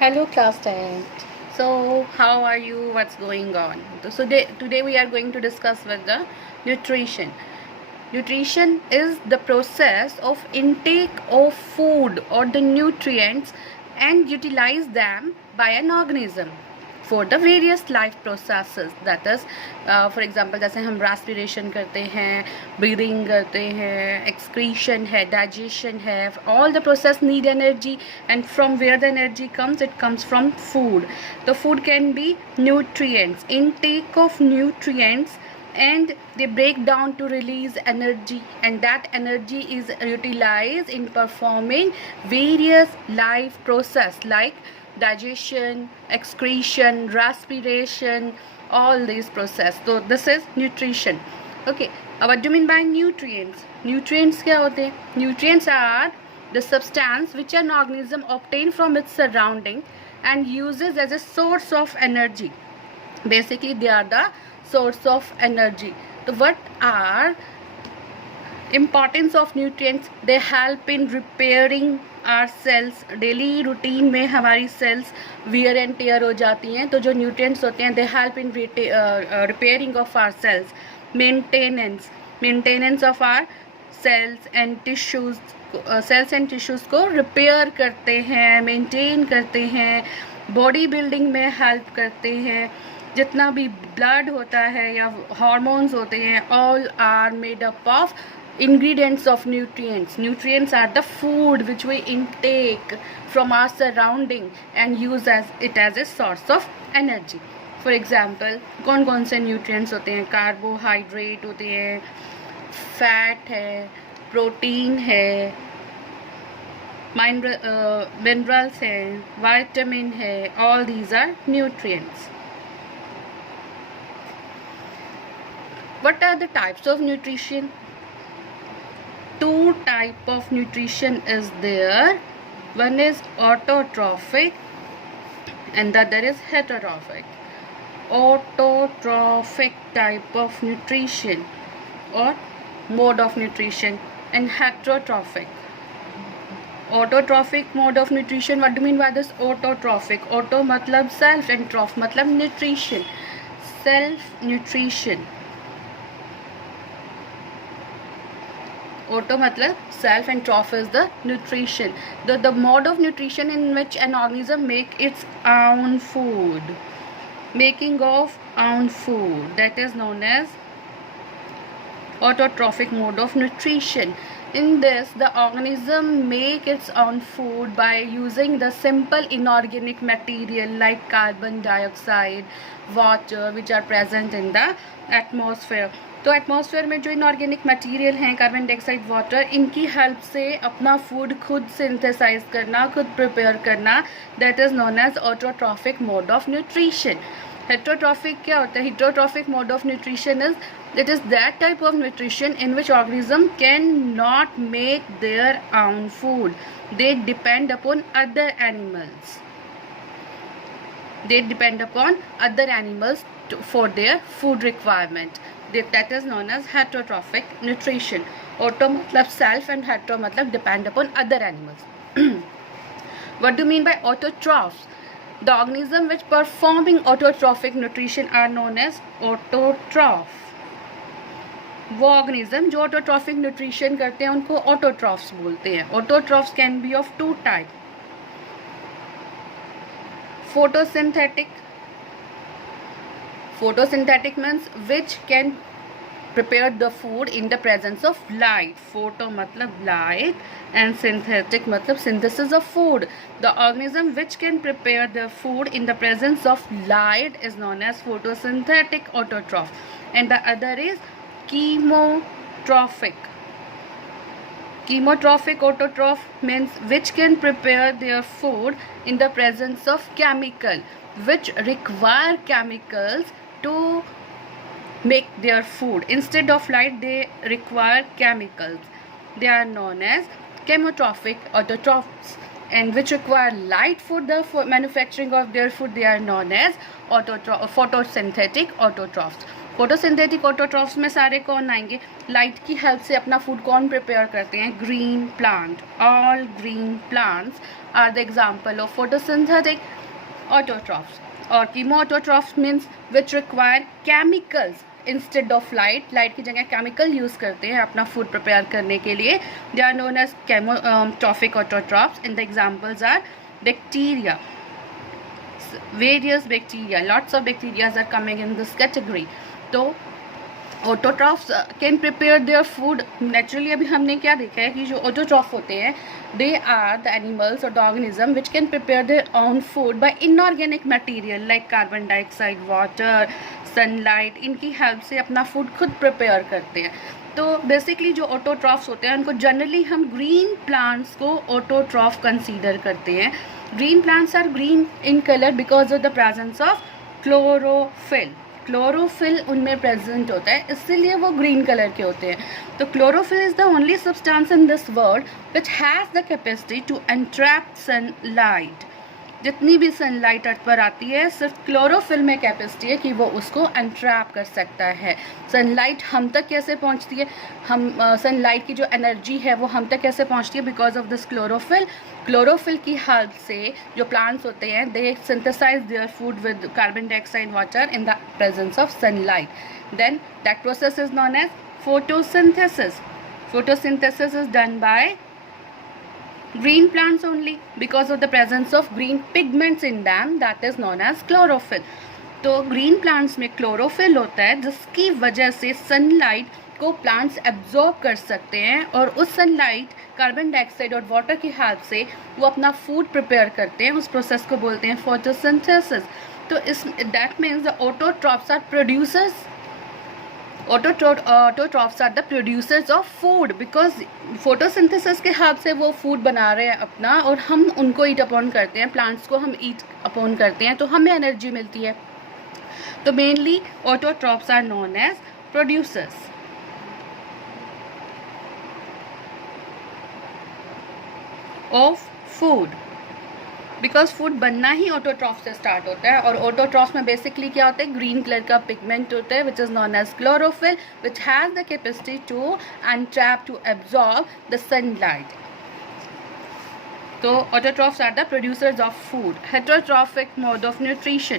Hello class 10th. So how are you? What's going on? So today we are going to discuss with the nutrition. Nutrition is the process of intake of food or the nutrients and utilize them by an organism for the various life processes. That is, for example, जैसे हम respiration करते हैं, breathing करते हैं, excretion है, digestion है, all the process need energy, and from where the energy comes, it comes from food. The food can be nutrients, intake of nutrients, and they break down to release energy, and that energy is utilized in performing various life process like digestion, excretion, respiration, all these process. So this is nutrition. Okay, what do you mean by nutrients? Nutrients क्या होते हैं? Nutrients are the substance which an organism obtains from its surrounding and uses as a source of energy. Basically they are the source of energy. So what are importance of nutrients? They help in repairing our cells. Daily routine में हमारी sales wear and tear हो जाती हैं, तो जो nutrients होते हैं they help in repairing of our cells. Maintenance of our cells and tissues, cells and tissues को रिपेयर करते हैं, मेंटेन करते हैं, बॉडी बिल्डिंग में हेल्प करते हैं. जितना भी ब्लड होता है या हार्मोन्स होते हैं, all are made up of ingredients of nutrients. Nutrients are the food which we intake from our surrounding and use it as a source of energy. For example, कौन कौन से nutrients होते हैं? कार्बोहाइड्रेट होते हैं, फैट है, प्रोटीन है, मिनरल्स हैं, विटामिन है, all these are nutrients. What are the types of nutrition? Two type of nutrition is there. One is autotrophic and the other is heterotrophic. Autotrophic type of nutrition or mode of nutrition, and heterotrophic. Autotrophic mode of nutrition, what do you mean by this? Autotrophic, auto matlab self and troph matlab nutrition, self nutrition. Auto matlab self and troph is the nutrition, the mode of nutrition in which an organism make its own food, making of own food, that is known as autotrophic mode of nutrition. In this, the organism make its own food by using the simple inorganic material like carbon dioxide, water, which are present in the atmosphere. तो atmosphere में जो inorganic material हैं, carbon dioxide, water, इनकी help से अपना food खुद synthesise करना, खुद प्रिपेयर करना, that is known as autotrophic mode of nutrition. Heterotrophic क्या होता है? Heterotrophic mode of nutrition is it is that type of nutrition in which organism can not make their own food. They depend upon other animals. They depend upon other animals for their food requirement. That is known as heterotrophic nutrition. Auto matlab self and hetero matlab depend upon other animals. What do you mean by autotrophs? The organism which performing autotrophic nutrition are known as autotroph. वो organism जो autotrophic nutrition करते हैं उनको autotrophs बोलते हैं. Autotrophs can be of two type. Photosynthetic means which can prepare the food in the presence of light. Photo matlab light and synthetic matlab synthesis of food. The organism which can prepare the food in the presence of light is known as photosynthetic autotroph, and the other is chemotrophic. Chemotrophic autotroph means which can prepare their food in the presence of chemical, which require chemicals to make their food. Instead of light, they require chemicals. They are known as chemotrophic autotrophs, and which require light for the manufacturing of their food, they are known as photosynthetic autotrophs. Photosynthetic autotrophs में सारे कौन आएंगे? लाइट की help से अपना फूड कौन prepare करते हैं? Green plant. All green plants are the example of photosynthetic autotrophs. और chemoautotrophs means which require chemicals instead of light. Light की जगह केमिकल यूज़ करते हैं अपना फूड प्रिपेयर करने के लिए. They are known as chemotrophic autotrophs. And the examples are bacteria, various bacteria, lots of bacteria are coming in this category. तो autotrophs can prepare their food naturally. अभी हमने क्या देखा है कि जो ऑटोट्रॉफ होते हैं दे आर द एनिमल्स और the organism which can prepare their own food by inorganic material like carbon dioxide, water, sunlight. इनकी हेल्प से अपना फूड खुद प्रिपेयर करते हैं. तो बेसिकली जो ऑटोट्रॉफ्स होते हैं उनको जनरली हम ग्रीन प्लांट्स को ऑटोट्रॉफ कंसीडर करते हैं. Green plants are green in colour because of the presence of chlorophyll. Chlorophyll उनमें प्रेजेंट होता है, इसीलिए वो ग्रीन कलर के होते हैं. तो chlorophyll is the only substance in this world which has the capacity to entrap sunlight. जितनी भी सनलाइट अर्थ पर आती है सिर्फ क्लोरोफिल में कैपेसिटी है कि वो उसको एंट्रैप कर सकता है. सनलाइट हम तक कैसे पहुंचती है? हम सनलाइट की जो एनर्जी है वो हम तक कैसे पहुंचती है? Because of this chlorophyll. Chlorophyll की हेल्प से जो प्लांट्स होते हैं they synthesise their food with carbon dioxide, water in the presence of sunlight. Then that process is known as photosynthesis. Photosynthesis is done by green plants only because of the presence of green pigments in them, that is known as chlorophyll. तो green plants में क्लोरोफिल होता है जिसकी वजह से सनलाइट को plants absorb कर सकते हैं और उस सनलाइट, कार्बन डाइऑक्साइड और वाटर की हेल्प से वो अपना फूड प्रिपेयर करते हैं. उस प्रोसेस को बोलते हैं फोटोसिंथेसिस. तो इस that means the autotrophs are producers. Autotrophs are the producers of food because photosynthesis के हाथ से वो फूड बना रहे हैं अपना और हम उनको ईट अपॉन करते हैं. प्लांट्स को हम ईट अपॉन करते हैं तो हमें एनर्जी मिलती है. तो mainly autotrophs are known as producers of food because food बनना ही ऑटोट्रॉफ से स्टार्ट होता है. और ऑटोट्रॉफ में बेसिकली क्या होता है? ग्रीन कलर का पिगमेंट होता है which is known as chlorophyll which has the capacity to entrap to absorb the sunlight. तो autotrophs are the producers of food. Heterotrophic mode of nutrition.